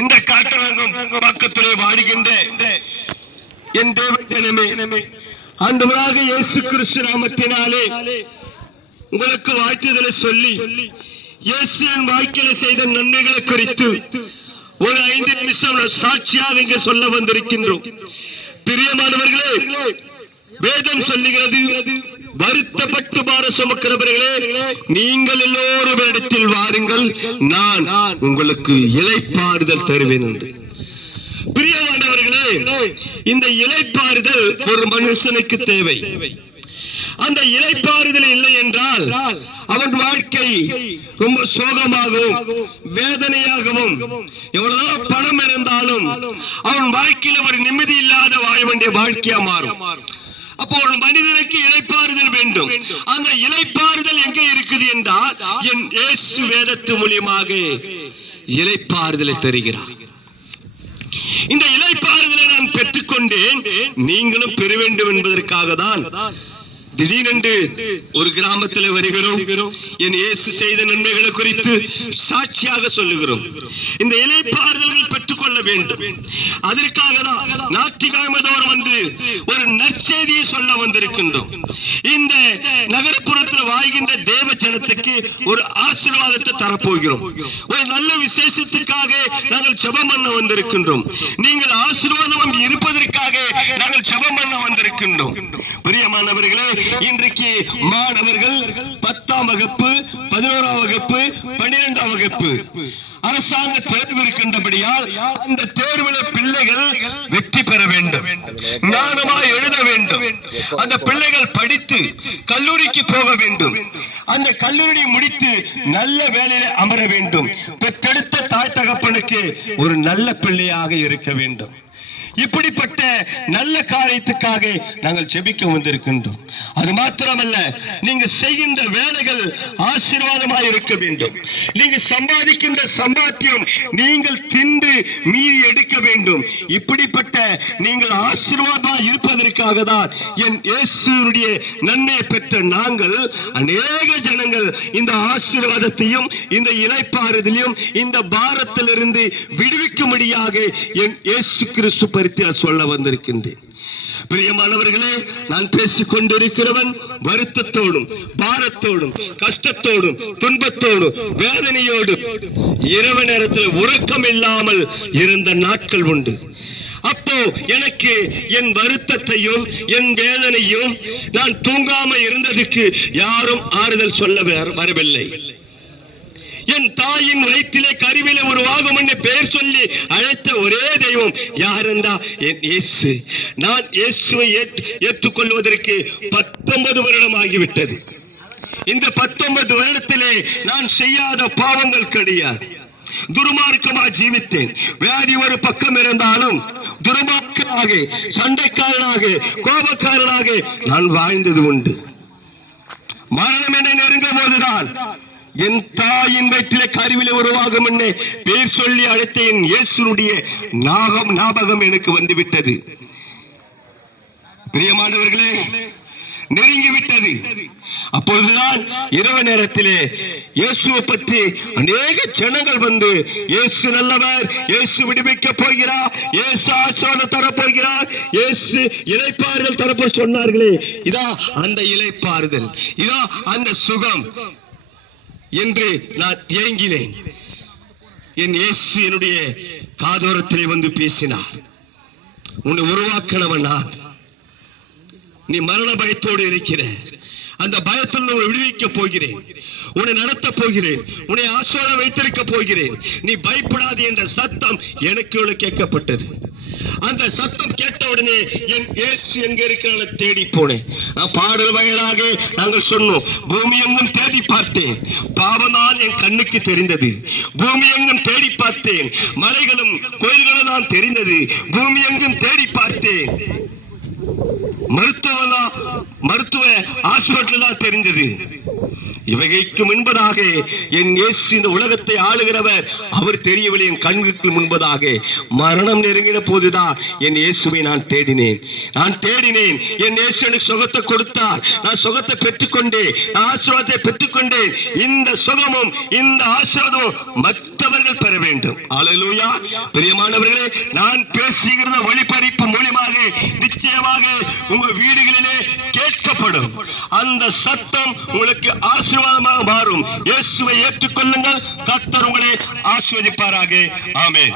இந்த காட்டரங்கம் பக்கத்திலே வாடுகின்ற என் தேவஜனமே, ஆண்டவராக இயேசு கிறிஸ்து நாமத்தினாலே உங்களுக்கு வாழ்த்துதலை சொல்லி இயேசு என் வாழ்க்கையில செய்த நன்மைகளை குறித்து ஒரு 5 நிமிஷம் சாட்சியாக இங்கே சொல்ல வந்திருக்கின்றோம். பிரியமானவர்களே, வேதம் சொல்லுகிறது, வருத்தப்பட்டு பார சுமக்கிறவர்களே, நீங்கள் எல்லோரும் இடத்தில் வாருங்கள், நான் உங்களுக்கு இளைப்பாறுதல் தருவேன் என்று. பிரியமானவர்களே, இந்த இளைப்பாறுதல் ஒரு மனுஷனுக்கு தேவை. அந்த இளைப்பாறுதல் இல்லை என்றால் அவன் வாழ்க்கை ரொம்ப சோகமாகவும் வேதனையாகவும், எவ்வளவு பணம் இருந்தாலும் அவன் வாழ்க்கையில் ஒரு நிம்மதி இல்லாத வாழ வேண்டிய வாழ்க்கையா மாறும். அப்போ ஒரு மனிதனுக்கு இளைப்பாறுதல் வேண்டும். அந்த இளைப்பாறுதல் எங்கே இருக்குது என்றால் என் இயேசு வேதத்து மூலியமாக இளைப்பாறுதலை தருகிறார். இந்த இளைப்பாறுதலை நான் பெற்றுக்கொண்டேன், நீங்களும் பெற வேண்டும் என்பதற்காக தான் திடீரென்று ஒரு கிராமத்தில் வருகிறோம். என் இயேசு செய்த நன்மைகளை குறித்து சாட்சியாக சொல்லுகிறோம். இந்த இளைப்பாறுதல்கள் பெற்றுக்கொள்ள வேண்டும். அதற்காக தான் ஞாயிற்றுக்கிழமைதோறும் வந்து ஒரு நற்செய்தியை சொல்ல வந்திருக்கின்றோம். இந்த நகரப்புறத்தில் வாழ்கின்ற தேவ ஜனத்துக்கு ஒரு ஆசீர்வாதத்தை தரப்போகிறோம். ஒரு நல்ல விசேஷத்துக்காக நாங்கள் ஜெபம் பண்ண வந்திருக்கின்றோம். நீங்கள் ஆசீர்வாதம் இருப்பதற்காக நாங்கள் ஜெபம் பண்ண வந்திருக்கின்றோம். பிரியமானவர்களே, இன்றைக்கு மாணவர்கள் 10ஆம் வகுப்பு, 11ஆம் வகுப்பு, 12ஆம் வகுப்பு அரசாங்க தேர்வு இருக்கின்றபடியால் அந்த தேர்வில் பிள்ளைகள் வெற்றி பெற வேண்டும், ஞானமாய் எழுத வேண்டும். அந்த பிள்ளைகள் படித்து கல்லூரிக்கு போக வேண்டும். அந்த கல்லூரி முடித்து நல்ல வேலையில அமர வேண்டும். பெற்றெடுத்த தாய் தகப்பனுக்கு ஒரு நல்ல பிள்ளையாக இருக்க வேண்டும். இப்படிப்பட்ட நல்ல காரியத்துக்காக நாங்கள் ஜெபிக்க வந்திருக்கின்றோம். அது மாத்திரமல்ல, நீங்க செய்கின்ற வேலைகள் ஆசீர்வாதமாக இருக்க வேண்டும். நீங்க சம்பாதிக்கின்ற சம்பாத்தியம் நீங்கள் தின்று மீறி எடுக்க வேண்டும். இப்படிப்பட்ட நீங்கள் ஆசீர்வாதமாக இருப்பதற்காக தான் என் இயேசுவுடைய நன்மையை பெற்ற நாங்கள் அநேக ஜனங்கள் இந்த ஆசீர்வாதத்தையும் இந்த இளைப்பாறுதலையும் இந்த பாரத்திலிருந்து விடுவிக்கும்படியாக என் இயேசு கிறிஸ்து சொல்ல வந்திருக்கின்றேன். பிரியமானவர்களே, நான் பேசிக் கொண்டிருக்கிறவன் வருத்தத்தோடும் பாரத்தோடும் கஷ்டத்தோடும் துன்பத்தோடும் வேதனையோடும் இரவு நேரத்தில் உறக்கம் இல்லாமல் இருந்த நாட்கள் உண்டு. அப்போ எனக்கு என் வருத்தத்தையும் என் வேதனையும் நான் தூங்காம இருந்ததுக்கு யாரும் ஆறுதல் சொல்ல வரவில்லை. என் தாயின் வயிற்றிலே கருவிலே உருவாகும் என்று பெயர் சொல்லி அழைத்த ஒரே தெய்வம் யார் என்றால் என் இயேசு. நான் இயேசுவை ஏற்றுக்கொள்வதற்கு 19 வருடம் ஆகிவிட்டது. இந்த 19 வருடத்திலே நான் செய்யாத பாவங்கள் கிடையாது. துர்மார்க்கமா ஜீவித்தேன். வியாதி ஒரு பக்கம் இருந்தாலும் துர்மார்க்கனாக, சண்டைக்காரனாக, கோபக்காரனாக நான் வாழ்ந்தது உண்டு. மரணம் என்னை நெருங்கும் போதுதான் என் தாயின் வயிற்றிலே கருவிலே உருவாகும் என்ன பேர் சொல்லி அழைத்த என் இயேசுடைய ஞாபகம் எனக்கு வந்துவிட்டது. பிரியமானவர்களே, நெருங்கிவிட்டது. அப்பொழுதுதான் இரவு நேரத்திலே இயேசுவை பற்றி அநேக ஜனங்கள் வந்து, இயேசு நல்லவர், இயேசு விடுவிக்க போகிறார், இயேசு ஆசீர்வாதம் தரப்போகிறார், இயேசு இளைப்பாறுதல் தரப்போ சொன்னார்களே, இதா அந்த இளைப்பாறுதல், இதா அந்த சுகம் என்று நான் ஏங்கினேன். என் இயேசு என்னுடைய காதோரத்திலே வந்து பேசினார். உன்னை உருவாக்கினவன் நான். நீ மரண பயத்தோடு இருக்கிற, அந்த பயத்தில் உன்னை விடுவிக்க போகிறேன், உன்னை நடத்த போகிறேன், உன்னை ஆசீர்வாதம் வைத்திருக்க போகிறேன், நீ பயப்படாது என்ற சத்தம் எனக்கு கேட்கப்பட்டது. அந்த சத்தம் கேட்ட உடனே என் இயேசு எங்க இருக்கிற தேடி போனேன். பாடல் வகையாக நாங்கள் சொன்னோம், பூமி எங்கும் தேடி பார்த்தேன், பாவனால் என் கண்ணுக்கு தெரிந்தது. பூமி எங்கும் தேடி பார்த்தேன், மலைகளும் கோயில்களும் தான் தெரிந்தது. பூமி எங்கும் தேடி பார்த்தேன், மருத்துவ ஹாஸ்பிட்டல் தான் தெரிந்தது. இவைக்கு முன்பதாக என் இயேசு இந்த உலகத்தை ஆளுகிறவர், அவர் தெரியவில்லை. என் கண்களுக்கு முன்பதாக மரணம் நெருங்கின போதுதான் என் இயேசுவை நான் தேடினேன். என் இயேசு எனக்கு சுகத்தை கொடுத்தார். நான் சுகத்தை பெற்றுக்கொண்டேன், ஆசீர்வாதத்தை பெற்றுக்கொண்டேன். இந்த சுகமும் இந்த ஆசீர்வாதமும் மற்றவர்கள் அவர்கள் பெற வேண்டும். அல்லேலூயா. பிரியமானவர்களே, நான் பேசுகிற ஒளிபரப்பு மூலமாக நிச்சயமாக உங்கள் வீடுகளிலே கேட்கப்படும். அந்த சத்தம் உங்களுக்கு ஆசீர்வாதமாக மாறும். இயேசுவை ஏற்றுக்கொள்ளுங்கள். கர்த்தர் உங்களை ஆசீர்வதிப்பாராக. ஆமென்.